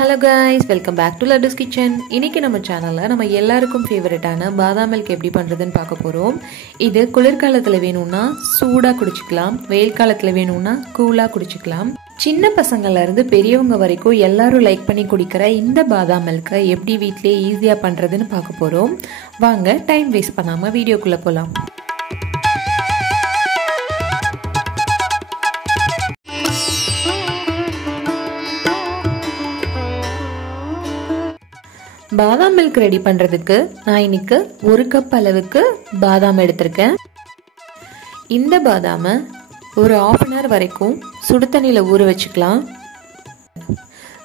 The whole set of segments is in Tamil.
Hello guys, welcome back to ladduskitchen. இன்னைக்கு நம்ம சேனல்ல நம்ம எல்லாருக்கும் ஃபேவரட்டான பாதாம் மில்க் எப்படி பண்றதுன்னு பார்க்க போறோம். இது குளிர்காலத்துல வேணும்னா சூடா குடிச்சுக்கலாம், வெயில் காலத்துல வேணும்னா கூலா குடிச்சுக்கலாம். சின்ன பசங்கள்ல இருந்து பெரியவங்க வரைக்கும் எல்லாரும் லைக் பண்ணி குடிக்கிற இந்த பாதாம் மில்கை எப்படி வீட்லயே ஈஸியா பண்றதுன்னு பார்க்க போறோம். வாங்க டைம் வேஸ்ட் பண்ணாம வீடியோக்குள்ள போலாம். பாதாம் மில்க் ரெடி பண்றதுக்கு நான் இன்னைக்கு 1 கப் அளவுக்கு பாதாம் எடுத்திருக்கேன். இந்த பாதாமை ஒரு 1/2 hour வரைக்கும் சுடு தண்ணியில ஊற வச்சுக்கலாம்.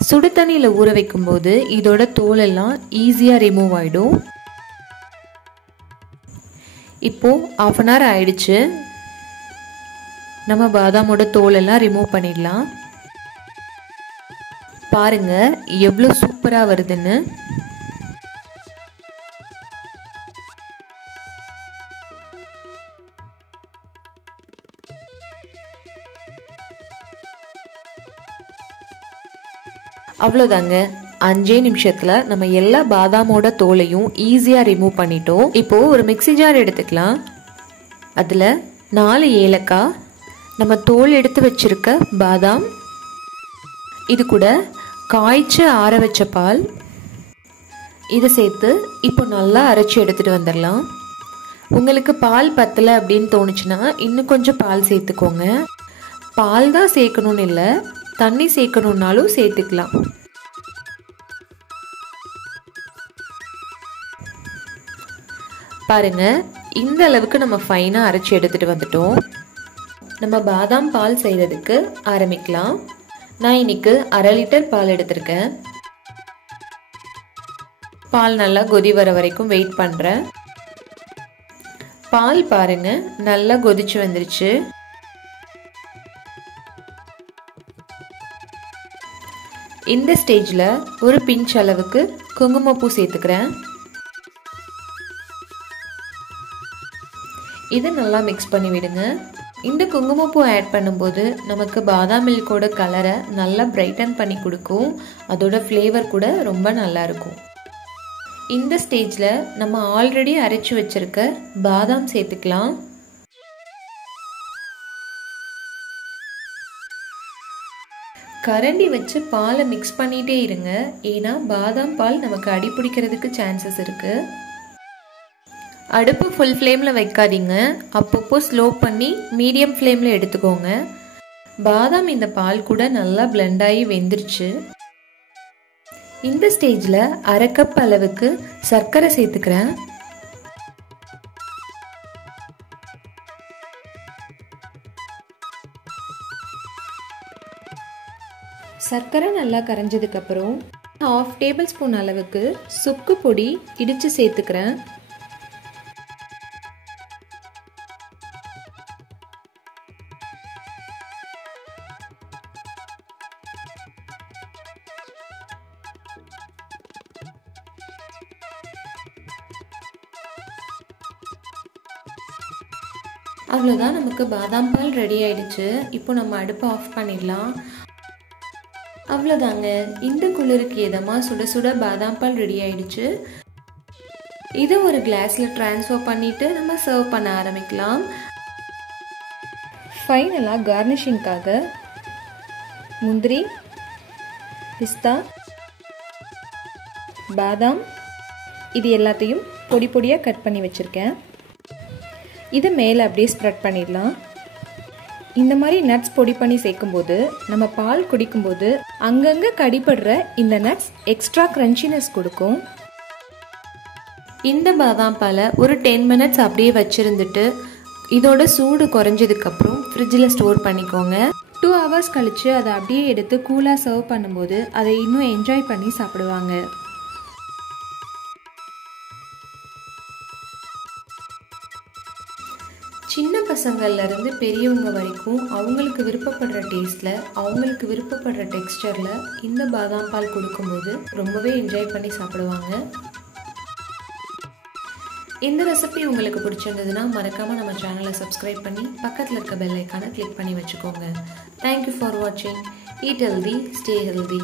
சுடு தண்ணியில ஊற வைக்கும் போது இதோட தோல் எல்லாம் ஈஸியா ரிமூவ் ஆயிடும். இப்போ 1/2 hour ஆயிடுச்சு. நம்ம பாதாமோட தோல் எல்லாம் ரிமூவ் பண்ணிடலாம். பாருங்க எவ்வளவு சூப்பரா வருதுன்னு. அவ்வளவுதாங்க, 5 நிமிஷத்துல நம்ம எல்லா பாதாமோட தோலையும் ஈஸியா ரிமூவ் பண்ணிட்டோம். இப்போ ஒரு மிக்ஸி ஜார் எடுத்துக்கலாம். அதுல 4 ஏலக்காய், நம்ம தோல் எடுத்து வச்சிருக்க பாதாம், இது கூட காய்ச்சி ஆற வச்ச பால், இதை சேர்த்து இப்போ நல்லா அரைச்சி எடுத்துட்டு வந்துடலாம். உங்களுக்கு பால் பத்தல அப்படின்னு தோணுச்சுன்னா இன்னும் கொஞ்சம் பால் சேர்த்துக்கோங்க. பால் தான் சேர்க்கணும்னு இல்லை, தண்ணி சேர்க்கணும்னாலும் சேர்த்துக்கலாம். பாருங்க இந்த அளவுக்கு நம்ம ஃபைனா அரைச்சி எடுத்துட்டு வந்துட்டோம். நம்ம பாதாம் பால் செய்யறதுக்கு ஆரம்பிக்கலாம். நான் இன்னைக்கு 1/2 லிட்டர் பால் எடுத்திருக்கேன். பால் நல்லா கொதி வர வரைக்கும் வெயிட் பண்றேன். பால் பாருங்க நல்லா கொதிச்சு வந்துருச்சு. இந்த ஸ்டேஜ்ல ஒரு பிஞ்ச் அளவுக்கு குங்குமப்பூ சேர்த்துக்கிறேன். இதை நல்லா மிக்ஸ் பண்ணி விடுங்க. இந்த குங்குமப்பூ ஆட் பண்ணும்போது நமக்கு பாதாம் மில்கோட கலரை நல்லா பிரைட்டன் பண்ணி கொடுக்கும். அதோட ஃப்ளேவர் கூட ரொம்ப நல்லா இருக்கும். இந்த ஸ்டேஜ்ல நம்ம ஆல்ரெடி அரைச்சு வச்சிருக்க பாதாம் சேர்த்துக்கலாம். கரண்டி வச்சு பாலை மிக்ஸ் பண்ணிட்டே இருங்க, ஏன்னா பாதாம் பால் நமக்கு அடி பிடிக்கிறதுக்கு சான்சஸ் இருக்கு. அடுப்பு ஃபுல் ஃப்ளேம்ல வைக்காதீங்க, அப்பப்போ ஸ்லோ பண்ணி மீடியம் ஃப்ளேம்ல எடுத்துக்கோங்க. பாதாம் இந்த பால் கூட நல்லா பிளெண்ட் ஆகி வெந்துருச்சு. இந்த ஸ்டேஜ்ல 1/2 கப் அளவுக்கு சர்க்கரை சேர்த்துக்கிறேன். சர்க்கரை நல்லா கரைஞ்சதுக்கு அப்புறம் 1/2 டேபிள் ஸ்பூன் அளவுக்கு சுக்கு பொடி இடிச்சு சேர்த்துக்கிறேன். அவ்வளோதான், நமக்கு பாதாம் பால் ரெடி ஆயிடுச்சு. இப்போ நம்ம அடுப்பை ஆஃப் பண்ணிடலாம். அவ்வளோதாங்க, இந்த குளிருக்கு இதமா சுட சுட பாதாம் பால் ரெடி ஆயிடுச்சு. இதை ஒரு கிளாஸ்ல ட்ரான்ஸ்ஃபர் பண்ணிட்டு நம்ம சர்வ் பண்ண ஆரம்பிக்கலாம். ஃபைனலாக கார்னிஷிங்காக முந்திரி, பிஸ்தா, பாதாம் இது எல்லாத்தையும் பொடி பொடியாக கட் பண்ணி வச்சுருக்கேன். இதை மேலே அப்படியே ஸ்ப்ரெட் பண்ணிடலாம். இந்த மாதிரி நட்ஸ் பொடி பண்ணி சேர்க்கும்போது நம்ம பால் குடிக்கும்போது அங்கங்கே கடிப்படுற இந்த நட்ஸ் எக்ஸ்ட்ரா கிரன்ச்சினஸ் கொடுக்கும். இந்த பாதாம் பாலை ஒரு 10 minutes அப்படியே வச்சிருந்துட்டு இதோட சூடு குறைஞ்சதுக்கப்புறம் ஃப்ரிட்ஜில் ஸ்டோர் பண்ணிக்கோங்க. 2 hours கழிச்சு அதை அப்படியே எடுத்து கூலாக சர்வ் பண்ணும்போது அதை இன்னும் என்ஜாய் பண்ணி சாப்பிடுவாங்க. சின்ன பசங்கள்ல இருந்து பெரியவங்க வரைக்கும் அவங்களுக்கு விருப்பப்படுற டேஸ்ட்ல, அவங்களுக்கு விருப்பப்படுற டெக்ஸ்டர்ல இந்த பாதாம் பால் கொடுக்கும்போது ரொம்பவே என்ஜாய் பண்ணி சாப்பிடுவாங்க. இந்த ரெசிபி உங்களுக்கு பிடிச்சிருந்ததுன்னா மறக்காம நம்ம சேனலை சப்ஸ்கிரைப் பண்ணி பக்கத்துல இருக்க பெல் ஐகானை கிளிக் பண்ணி வச்சுக்கோங்க. Thank you for watching. Eat healthy, stay healthy.